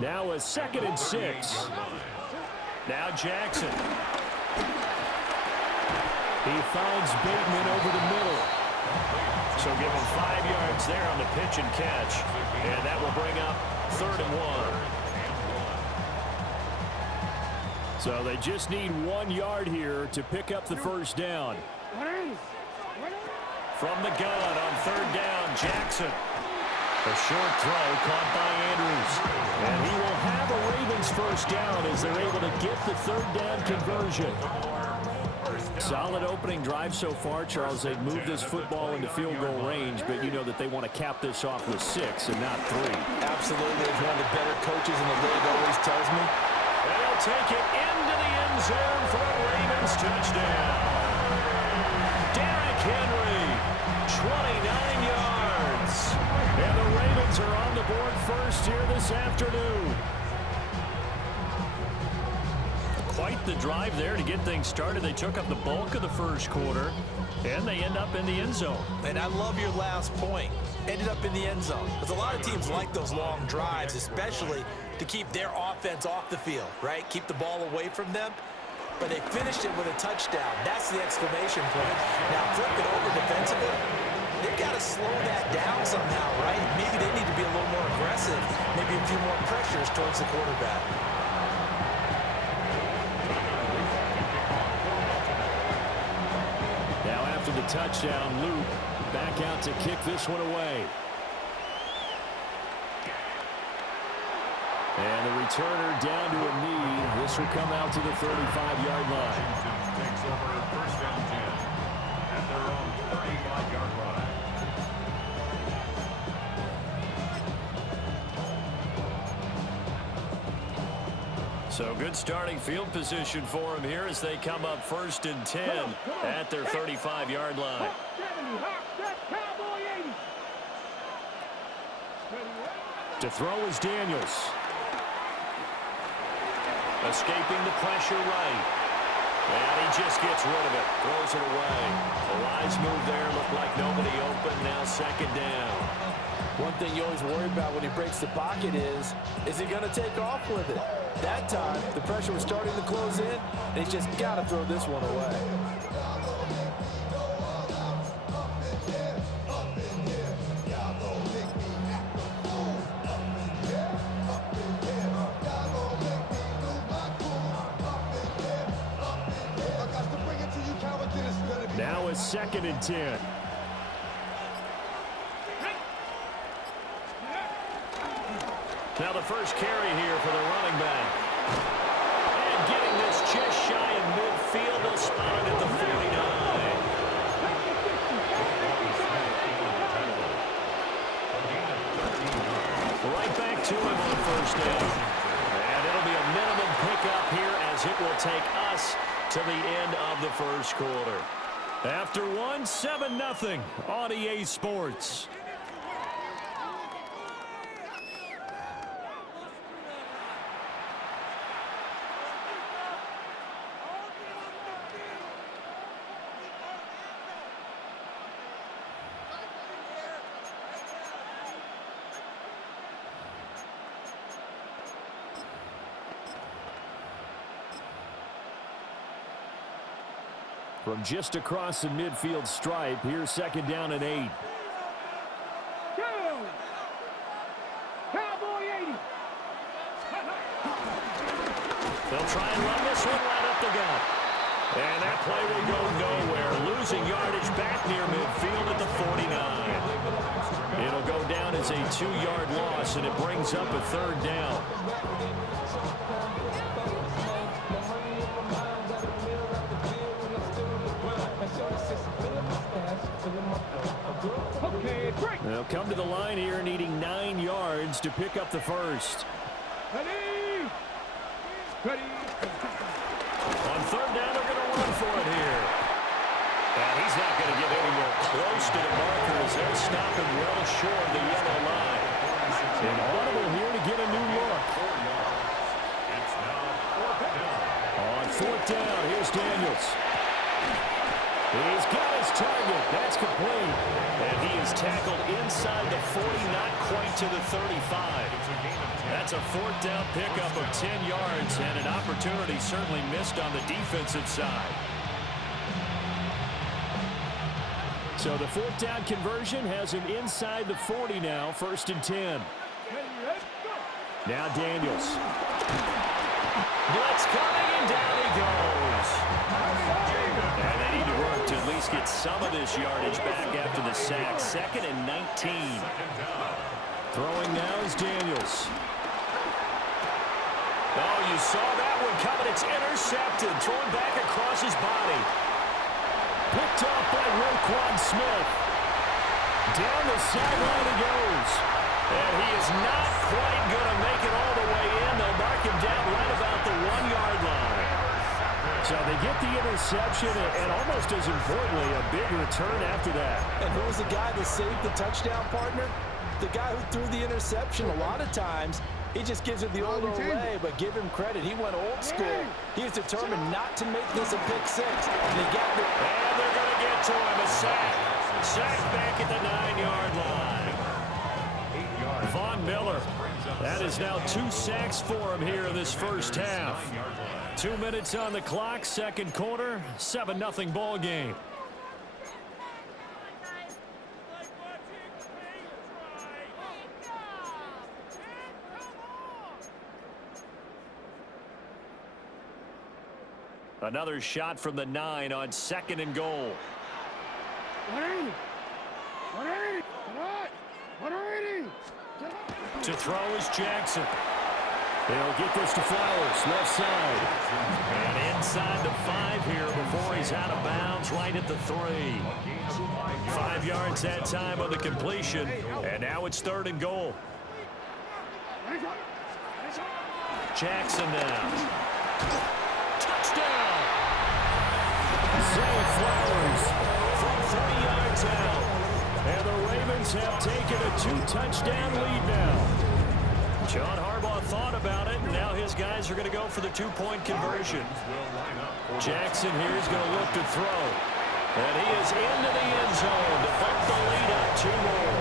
Now a 2nd and 6. Now Jackson. He finds Bateman over the middle. So give him 5 yards there on the pitch and catch. And that will bring up 3rd and 1. So they just need 1 yard here to pick up the first down. From the gun on 3rd down, Jackson. A short throw caught by Andrews. And he will have a Ravens first down as they're able to get the 3rd down conversion. Solid opening drive so far, Charles. They've moved this football into field goal range, but you know that they want to cap this off with 6 and not 3. Absolutely. As one of the better coaches in the league always tells me. And he'll take it into the end zone for a Ravens touchdown. Derrick Henry, 29 yards. And the Ravens are on the board first here this afternoon. Quite the drive there to get things started. They took up the bulk of the first quarter, and they end up in the end zone. And I love your last point. Ended up in the end zone. Because a lot of teams like those long drives, especially to keep their offense off the field, right? Keep the ball away from them. But they finished it with a touchdown. That's the exclamation point. Now flip it over defensively. They've got to slow that down somehow, right? Maybe they need to be a little more aggressive. Maybe a few more pressures towards the quarterback. Now after the touchdown, Luke back out to kick this one away. And the returner down to a knee. This will come out to the 35-yard line. Takes over 1st down 10 at their own 35-yard line. So good starting field position for him here as they come up 1st and 10 at their 35-yard line. To throw is Daniels. Escaping the pressure right. And he just gets rid of it. Throws it away. A wise move there. Looked like nobody open. Now 2nd down. One thing you always worry about when he breaks the pocket is he going to take off with it? That time, the pressure was starting to close in, and he's just got to throw this one away. Now a 2nd and 10. Now the first carry here for the running back. And getting this just shy of midfield. They'll spot it at the 49. Right back to him on 1st down. And it'll be a minimum pickup here as it will take us to the end of the first quarter. After 1, 7-0 on EA Sports. From just across the midfield stripe, here's 2nd down and 8. Cowboy 80. They'll try and run this one right up the gut. And that play will go nowhere. Losing yardage back near midfield at the 49. It'll go down as a 2-yard loss, and it brings up a 3rd down. They'll come to the line here needing 9 yards to pick up the first. Ready. On 3rd down, they're going to run for it here. And he's not going to get anywhere close to the markers. They'll stop him well short of the yellow line. And audible here to get a new look. On 4th down, here's Daniels. He's got his target. That's complete. And he is tackled inside the 40, not quite to the 35. That's It's a fourth down pickup of 10 yards and an opportunity certainly missed on the defensive side. So the fourth down conversion has him inside the 40 now, 1st and 10. Now Daniels. Blitz coming, and down he goes. And they need to work to at least get some of this yardage back after the sack. 2nd and 19. Throwing now is Daniels. Oh, you saw that one coming. It's intercepted. Thrown back across his body. Picked off by Roquan Smith. Down the sideline he goes. And he is not quite going to make it all the way in. They'll mark him down right about the 1-yard line. So they get the interception, and almost as importantly, a big return after that. And who was the guy that saved the touchdown, partner? The guy who threw the interception. A lot of times, he just gives it the old way, but give him credit. He went old school. He was determined not to make this a pick six. And he got the... And they're going to get to him. A sack. Sack back at the 9-yard line. Von Miller. That is now 2 sacks for him here in this first half. 2 minutes on the clock, second quarter, 7-0 ball game. Another shot from the 9 on 2nd and goal. 180. To throw is Jackson. They'll get this to Flowers, left side. And inside the 5 here before he's out of bounds, right at the 3. 5 yards that time on the completion, and now it's 3rd and goal. Jackson now. Touchdown! Zay Flowers from 3 yards out. And the Ravens have taken a 2-touchdown lead now. John Harbaugh thought about it, and now his guys are going to go for the 2-point conversion. Jackson here is going to look to throw. And he is into the end zone to put the lead up 2 more.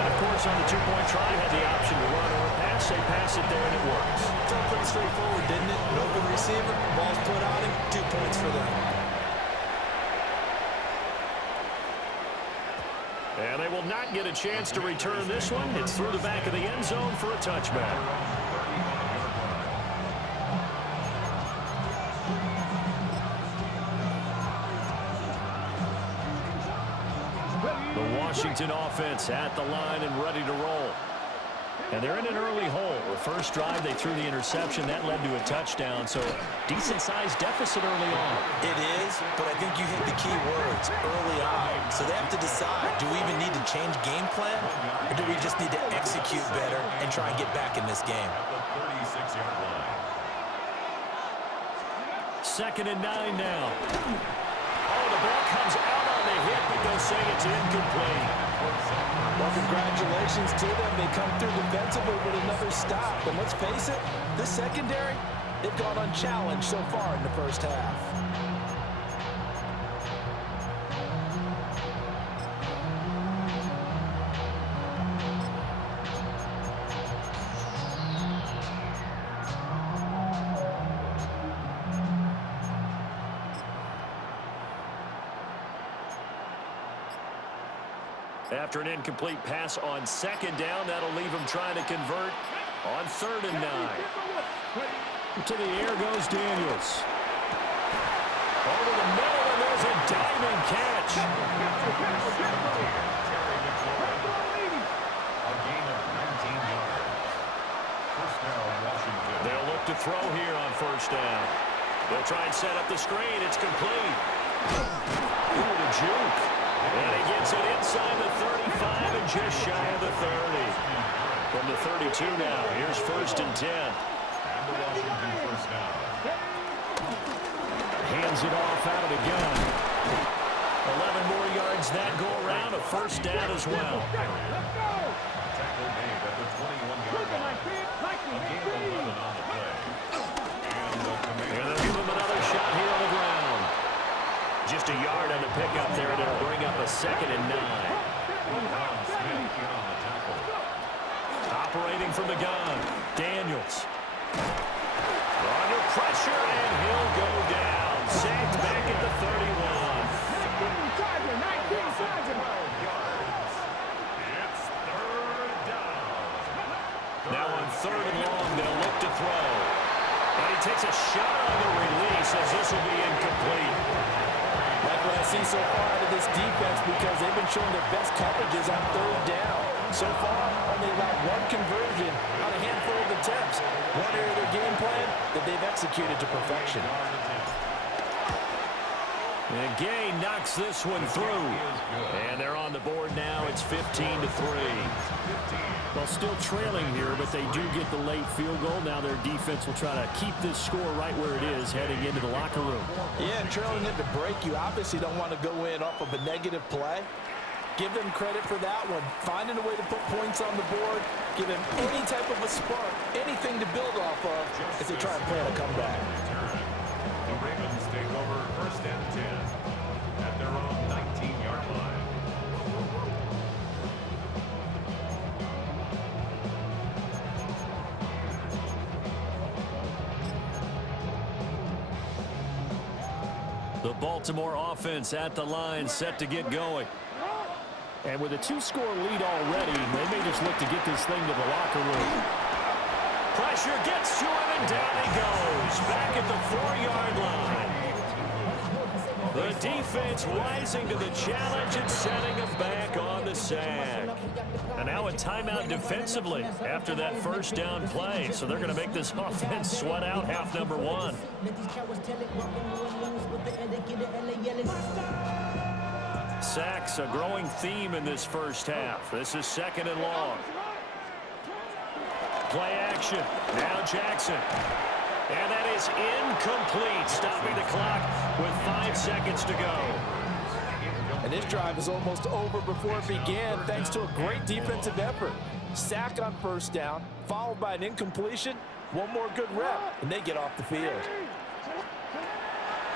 And, of course, on the 2-point try, had the option to run or pass. They pass it there, and it works. Felt pretty straightforward, didn't it? An open receiver, ball's put on him, 2 points for them. And they will not get a chance to return this one. It's through the back of the end zone for a touchback. The Washington offense at the line and ready to roll. And they're in an early hole. The first drive, they threw the interception. That led to a touchdown, so decent-sized deficit early on. It is, but I think you hit the key words, early on. So they have to decide, do we even need to change game plan, or do we just need to execute better and try and get back in this game? 2nd and 9 now. Oh, the ball comes out on the hit, but they'll say it's incomplete. Well, congratulations to them. They come through defensively with another stop. And let's face it, this secondary, they've gone unchallenged so far in the first half. After an incomplete pass on 2nd down, that'll leave him trying to convert on 3rd and 9. To the air goes Daniels. Over the middle, and there's a diving catch. They'll look to throw here on 1st down. They'll try and set up the screen. It's complete. Ooh, the juke. And he gets it inside the 35 and just shy of the 30. From the 32 now, here's 1st and 10. And the Washington first down. Hands it off out of the gun. 11 more yards that go around, a 1st down as well. Tackle made at the 21-yard line. A gain of 11 on the play. And they'll give him another shot here on the ground. Just a yard on the pickup there, and it'll bring up a 2nd and 9. Operating from the gun, yards. Under pressure, and he'll go down. Sacked back at the 31. 19 yards. It's third down. Now on 3rd and long, they'll look to throw. And he takes a shot on the release as this will be incomplete. Like what I see so far out of this defense, because they've been showing their best coverages on 3rd down. So far, only allowed 1 conversion on a handful of attempts. One area of their game plan that they've executed to perfection. And Gay knocks this one through. And they're on the board now. It's 15-3. Well, still trailing here, but they do get the late field goal. Now their defense will try to keep this score right where it is heading into the locker room. Yeah, trailing into break, you obviously don't want to go in off of a negative play. Give them credit for that one. Finding a way to put points on the board. Give them any type of a spark, anything to build off of as they try and plan a comeback. The Ravens take over 1st and 10 at their own 19-yard line. The Baltimore offense at the line, set to get going. And with a 2-score lead already, they may just look to get this thing to the locker room. Pressure gets to him, and down he goes. Back at the 4-yard line. The defense rising to the challenge and setting him back on the sack. And now a timeout defensively after that 1st down play. So they're going to make this offense sweat out half number 1. Sacks, a growing theme in this 1st half. This is 2nd and long. Play action. Now Jackson. And that is incomplete, stopping the clock with 5 seconds to go. And this drive is almost over before it began, thanks to a great defensive effort. Sack on 1st down, followed by an incompletion. One more good rep, and they get off the field.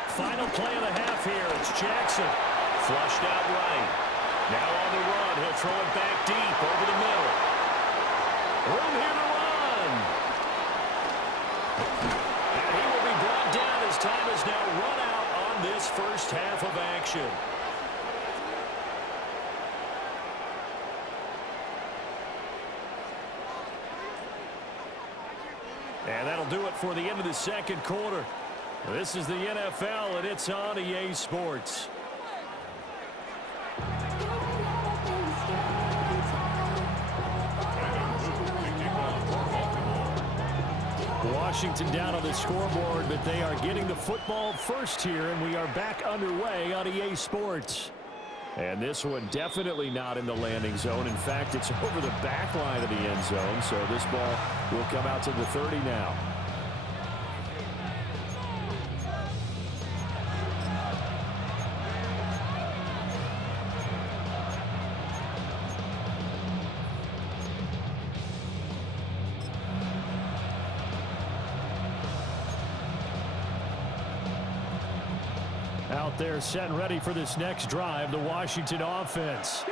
Final play of the half here. It's Jackson. Flushed out right. Now on the run. He'll throw it back deep over the middle. Room here to run. And he will be brought down as time is now run out on this 1st half of action. And that'll do it for the end of the 2nd quarter. This is the NFL, and it's on EA Sports. Washington down on the scoreboard, but they are getting the football first here, and we are back underway on EA Sports. And this one definitely not in the landing zone. In fact, it's over the back line of the end zone, so this ball will come out to the 30 now. Out there set and ready for this next drive, the Washington offense.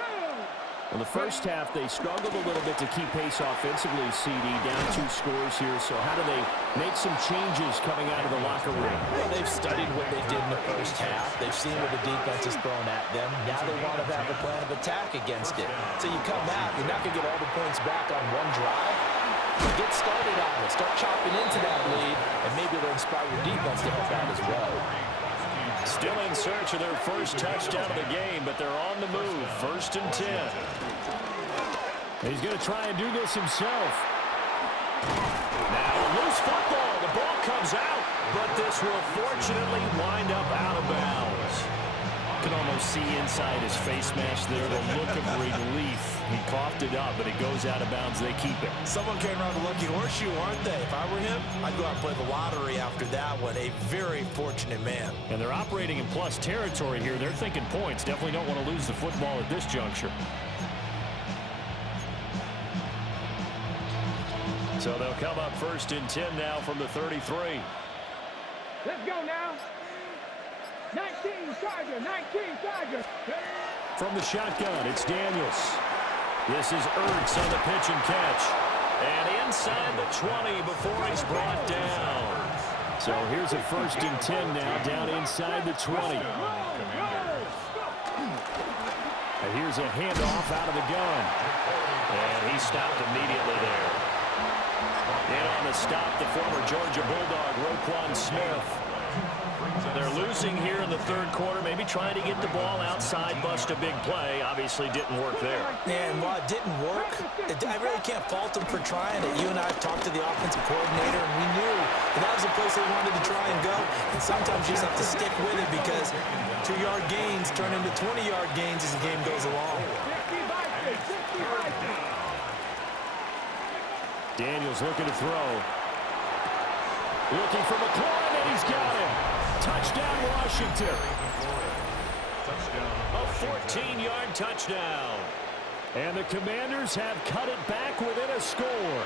Well, the 1st half, they struggled a little bit to keep pace offensively, CD, down 2 scores here. So how do they make some changes coming out of the locker room? Well, they've studied what they did in the 1st half. They've seen what the defense has thrown at them. Now they want to have a plan of attack against it. So you come back, you're not going to get all the points back on one drive. Get started on it. Start chopping into that lead, and maybe it'll inspire your defense to help out as well. Still in search of their 1st touchdown of the game, but they're on the move. 1st and 10. He's going to try and do this himself. Now a loose football. The ball comes out, but this will fortunately wind up out of bounds. You can almost see inside his face mask there the look of relief. He coughed it up, but it goes out of bounds. They keep it. Someone came around a lucky horseshoe, aren't they? If I were him, I'd go out and play the lottery after that one. A very fortunate man. And they're operating in plus territory here. They're thinking points. Definitely don't want to lose the football at this juncture. So they'll come up 1st and 10 now from the 33. Let's go now. 19 Charger. From the shotgun, it's Daniels. This is Ertz on the pitch and catch. And inside the 20 before he's brought down. So here's a 1st and 10 now, down inside the 20. And here's a handoff out of the gun. And he stopped immediately there. In on the stop, the former Georgia Bulldog, Roquan Smith. They're losing here in the 3rd quarter, maybe trying to get the ball outside, bust a big play. Obviously didn't work there. And while it didn't work, I really can't fault them for trying it. You and I have talked to the offensive coordinator, and we knew that was the place they wanted to try and go. And sometimes you just have to stick with it because 2-yard gains turn into 20-yard gains as the game goes along. Daniels looking to throw. Looking for McLaurin, and he's got him. Touchdown, Washington. A 14-yard touchdown. And the Commanders have cut it back within a score.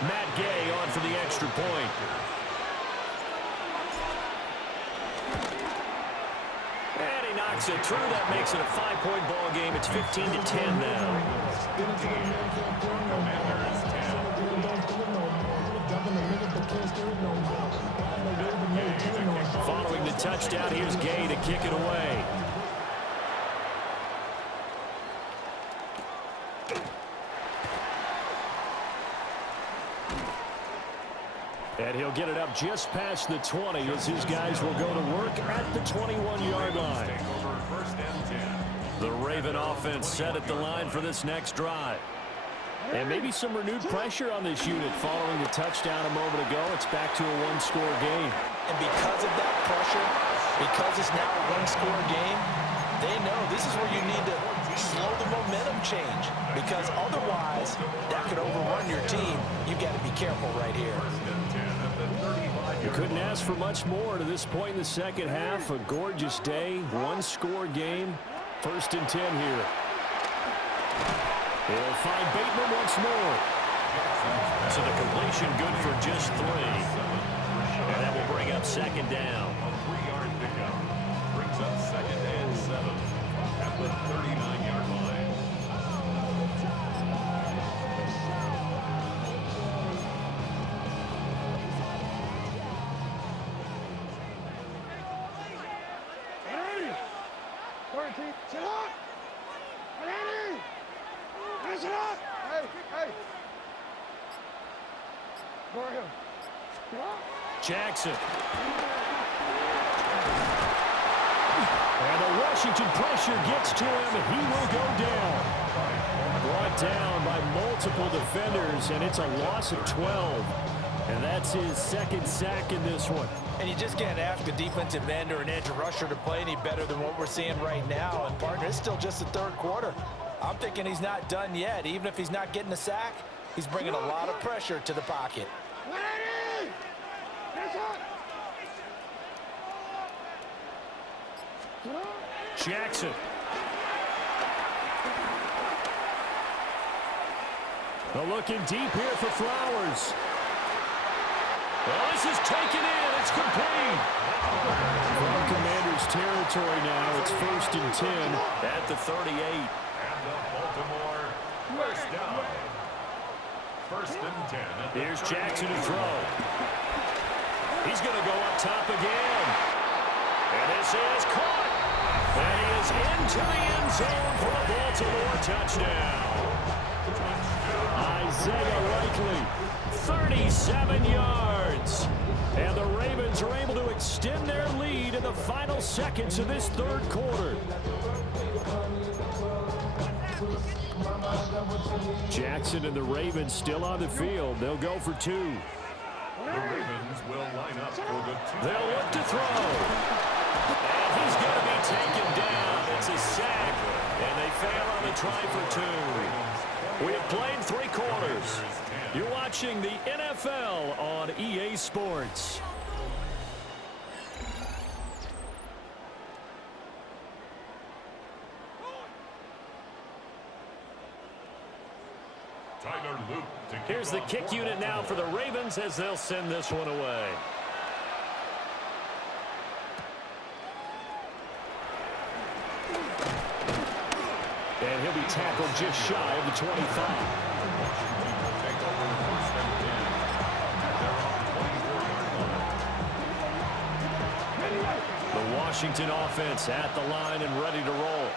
Matt Gay on for the extra point. And he knocks it through. That makes it a 5-point ball game. It's 15-10 now. Commanders 10. Following the touchdown, here's Gay to kick it away. And he'll get it up just past the 20 as his guys will go to work at the 21-yard line. Take over 1st and 10. The Raven offense set at the line for this next drive. And maybe some renewed pressure on this unit following the touchdown a moment ago. It's back to a 1-score game. And because of that pressure, because it's now a 1-score game, they know this is where you need to slow the momentum change. Because otherwise, that could overrun your team. You've got to be careful right here. You couldn't ask for much more to this point in the second half. A gorgeous day, 1-score game. 1st and 10 here. He'll find Bateman once more. So the completion good for just 3. And that will bring up 2nd down. A 3-yard pickup brings up 2nd and 7 at the 39-yard line. Sit up! Ready! Sit up! Hey! Go ahead. Sit up! Jackson. And the Washington pressure gets to him. He will go down. Brought down by multiple defenders, and it's a loss of 12. And that's his 2nd sack in this one. And you just can't ask a defensive end or an edge rusher to play any better than what we're seeing right now. And, partner, it's still just the 3rd quarter. I'm thinking he's not done yet. Even if he's not getting a sack, he's bringing a lot of pressure to the pocket. Ready! Sit up! Jackson. Looking deep here for Flowers. Well, this is taken in. It's complete. From Commanders territory now, it's 1st and 10. At the 38. And the Baltimore 1st down. 1st and 10. At the Here's 38. Jackson to throw. He's going to go up top again. And this is caught. And he is into the end zone for a Baltimore touchdown. Isaiah Likely, 37 yards. and the Ravens are able to extend their lead in the final seconds of this 3rd quarter. Jackson and the Ravens still on the field. They'll go for 2. The Ravens will line up for the 2. They'll look to throw. And he's going to be taken down. It's a sack, and they fail on the try for 2. We have played 3 quarters. You're watching the NFL on EA Sports. Tyler Luke to kick Here's the off kick unit now for the Ravens as they'll send this one away. And he'll be tackled just shy of the 25. Washington offense at the line and ready to roll.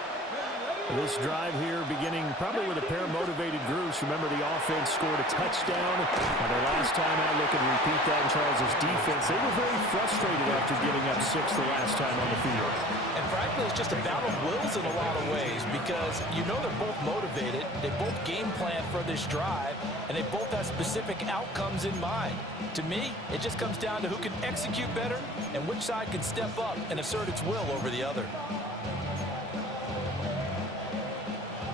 This drive here beginning probably with a pair of motivated groups. Remember, the offense scored a touchdown. And the last time out, looking to repeat that in Charles' defense, they were very frustrated after getting up 6 the last time on the field. And frankly, it's just a battle of wills in a lot of ways because you know they're both motivated. They both game plan for this drive, and they both have specific outcomes in mind. To me, it just comes down to who can execute better and which side can step up and assert its will over the other.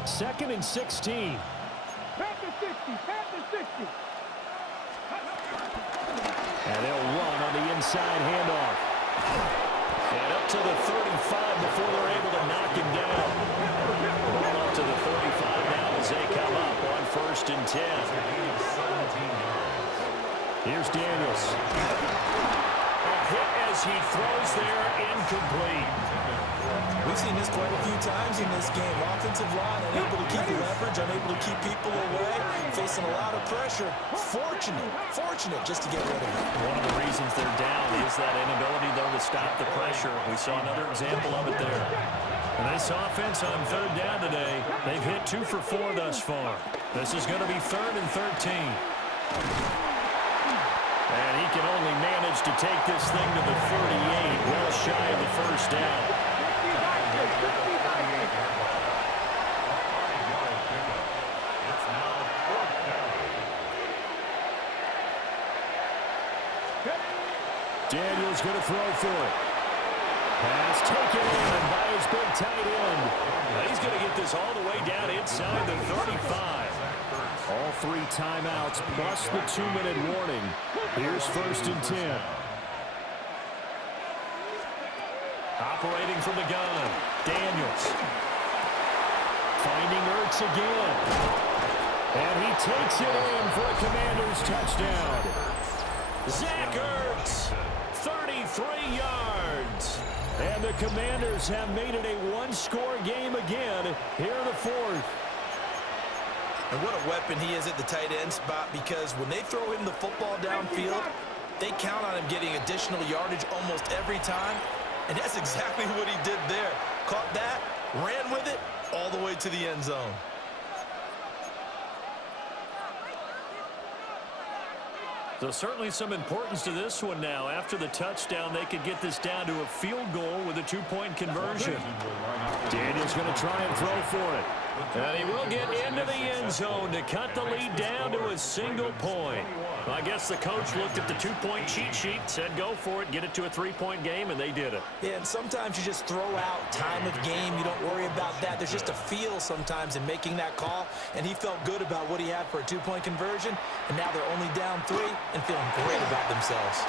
2nd and 16. Back to 60. Back to 60. And they'll run on the inside handoff. And up to the 35 before they're able to knock him down. Ball up to the 35 now as they come up on 1st and 10. Here's Daniels. A hit as he throws there, incomplete. We've seen this quite a few times in this game. Offensive line unable to keep leverage, unable to keep people away, facing a lot of pressure. Fortunate just to get rid of it. One of the reasons they're down is that inability, though, to stop the pressure. We saw another example of it there. And this offense on 3rd down today, they've hit 2 for 4 thus far. This is going to be 3rd and 13. And he can only manage to take this thing to the 38, well shy of the 1st down. Daniels going to throw for it. Pass taken in by his big tight end. He's going to get this all the way down inside the 35. All 3 timeouts plus the 2-minute warning. Here's 1st and 10. Operating from the gun, Daniels. Finding Ertz again. And he takes it in for a Commanders touchdown. Zach Ertz, 33 yards. And the Commanders have made it a 1-score game again here in the 4th. And what a weapon he is at the tight end spot, because when they throw him the football downfield, they count on him getting additional yardage almost every time. And that's exactly what he did there. Caught that, ran with it, all the way to the end zone. So certainly some importance to this one now. After the touchdown, they could get this down to a field goal with a 2-point conversion. Daniels going to try and throw for it. And he will get into the end zone to cut the lead down to a single point. I guess the coach looked at the 2-point cheat sheet, said go for it, get it to a 3-point game, and they did it. Yeah, and sometimes you just throw out time of game. You don't worry about that. There's just a feel sometimes in making that call, and he felt good about what he had for a 2-point conversion, and now they're only down 3 and feeling great about themselves.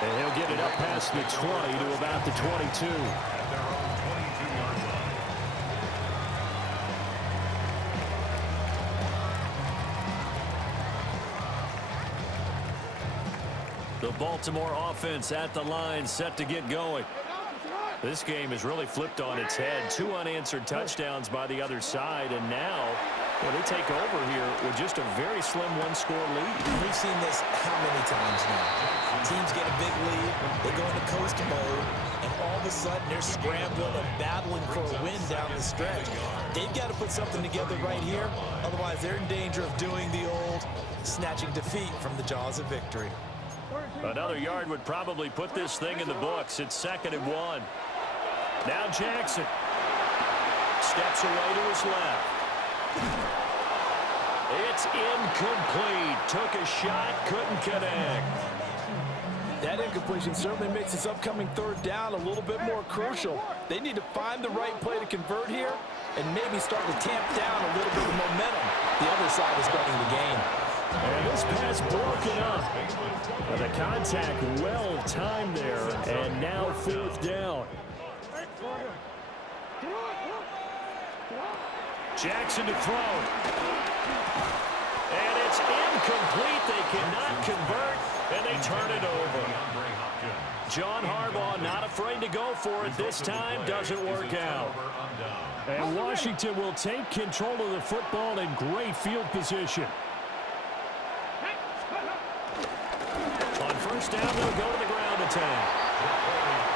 And he'll get it up past the 20 to about the 22. The Baltimore offense at the line, set to get going. This game has really flipped on its head. 2 unanswered touchdowns by the other side, and now they take over here with just a very slim 1-score lead. We've seen this how many times now? Teams get a big lead, they go into coast mode, and all of a sudden they're scrambling and battling for a win down the stretch. They've got to put something together right here, otherwise they're in danger of doing the old snatching defeat from the jaws of victory. Another yard would probably put this thing in the books. It's 2nd and 1. Now Jackson steps away to his left. It's incomplete. Took a shot, couldn't connect. That incompletion certainly makes this upcoming 3rd down a little bit more crucial. They need to find the right play to convert here and maybe start to tamp down a little bit of momentum the other side is starting to gain. And this pass broken up. But the contact well timed there, and now 4th down. Jackson to throw. And it's incomplete. They cannot convert, and they turn it over. John Harbaugh not afraid to go for it this time. Doesn't work out. And Washington will take control of the football in great field position. On 1st down, they'll go to the ground attack.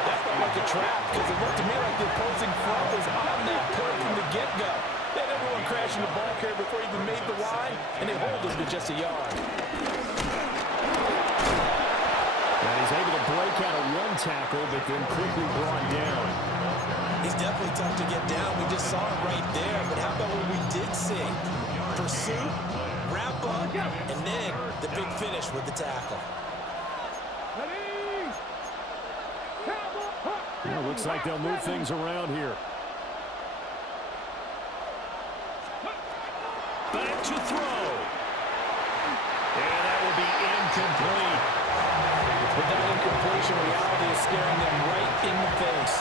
That felt like a trap because it looked to me like the opposing front was on that play from the get-go. They had everyone crashing the ball carrier before he even made the line, and they hold him to just a yard. And he's able to break out of one tackle, but then quickly brought down. He's definitely tough to get down. We just saw it right there, but how about what we did see? Pursuit, wrap up, and then the big finish with the tackle. Well, looks like they'll move things around here. Back to throw. And that will be incomplete. With that incompletion, reality is staring them right in the face.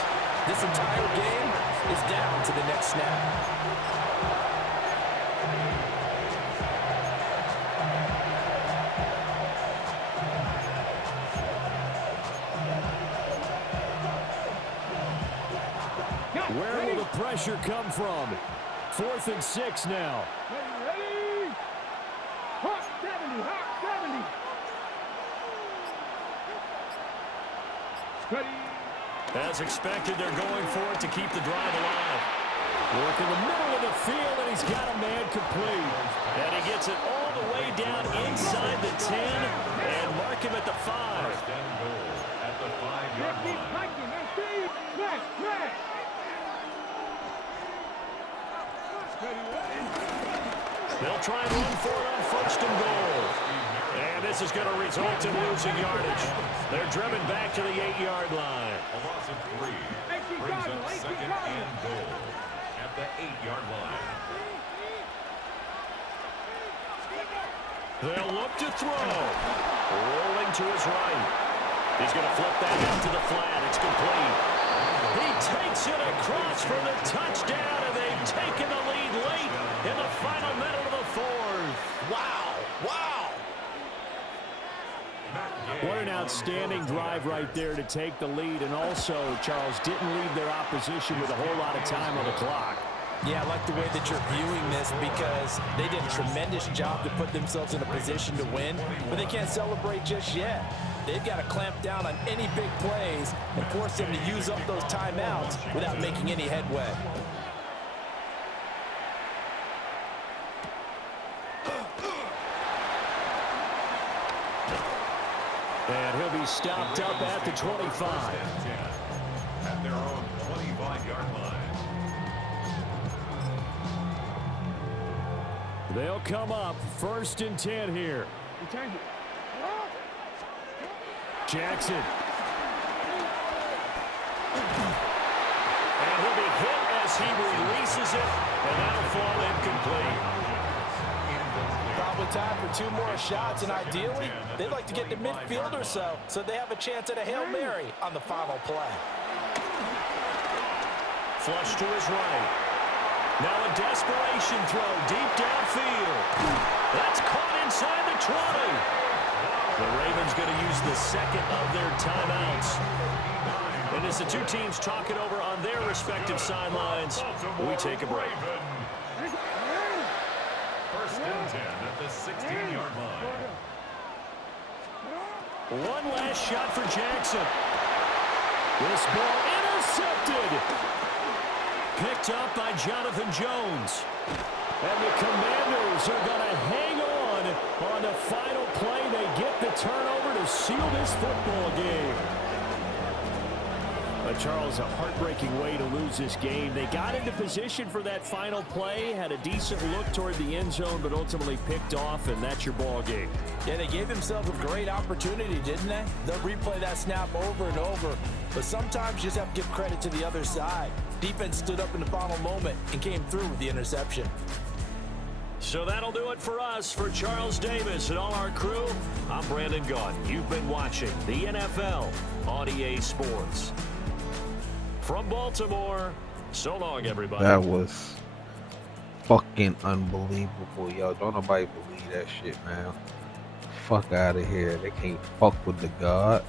This entire game is down to the next snap. Where will the pressure come from? 4th and 6 now. Ready? Hawk 70, Hawk 70. Ready? As expected, they're going for it to keep the drive alive. Work in the middle of the field, and he's got a man complete. And he gets it all the way down inside the 10 and mark him at the 5. First and goal at the 5-yard Keep line. hiking. Let's see. Flash. They'll try and run for it on 1st and goal. And this is going to result in losing yardage. They're driven back to the 8-yard line. A loss of 3 brings up 2nd and goal at the 8-yard line. They'll look to throw. Rolling to his right. He's going to flip that out to the flat. It's complete. He takes it across for the touchdown, and they've taken the lead late in the final minute of the 4th. Wow. What an outstanding drive right there to take the lead, and also, Charles, didn't leave their opposition with a whole lot of time on the clock. Yeah, I like the way that you're viewing this because they did a tremendous job to put themselves in a position to win, but they can't celebrate just yet. They've got to clamp down on any big plays and force them to use up those timeouts without making any headway. And he'll be stopped up at the 25. At their own 25-yard line. They'll come up 1st and 10 here. Jackson. And he'll be hit as he releases it, and that'll fall incomplete. Probably time for 2 more shots, and ideally, they'd like to get to midfield or so they have a chance at a Hail Mary on the final play. Flush to his right. Now a desperation throw deep downfield. That's caught inside the 20. The Ravens going to use the 2nd of their timeouts. And as the 2 teams talk it over on their respective sidelines, we take a break. 1st and 10 at the 16-yard line. One last shot for Jackson. This ball intercepted. Picked up by Jonathan Jones. And the Commanders are going to hang on the final play. They get the turnover to seal this football game. Charles, a heartbreaking way to lose this game. They got into position for that final play, had a decent look toward the end zone, but ultimately picked off, and that's your ball game. Yeah, they gave themselves a great opportunity, didn't they? They'll replay that snap over and over, but sometimes you just have to give credit to the other side. Defense stood up in the final moment and came through with the interception. So that'll do it for us. For Charles Davis and all our crew, I'm Brandon Gunn. You've been watching the NFL on EA Sports. From Baltimore, so long, everybody. That was fucking unbelievable, yo. Don't nobody believe that shit, man. Fuck out of here. They can't fuck with the God.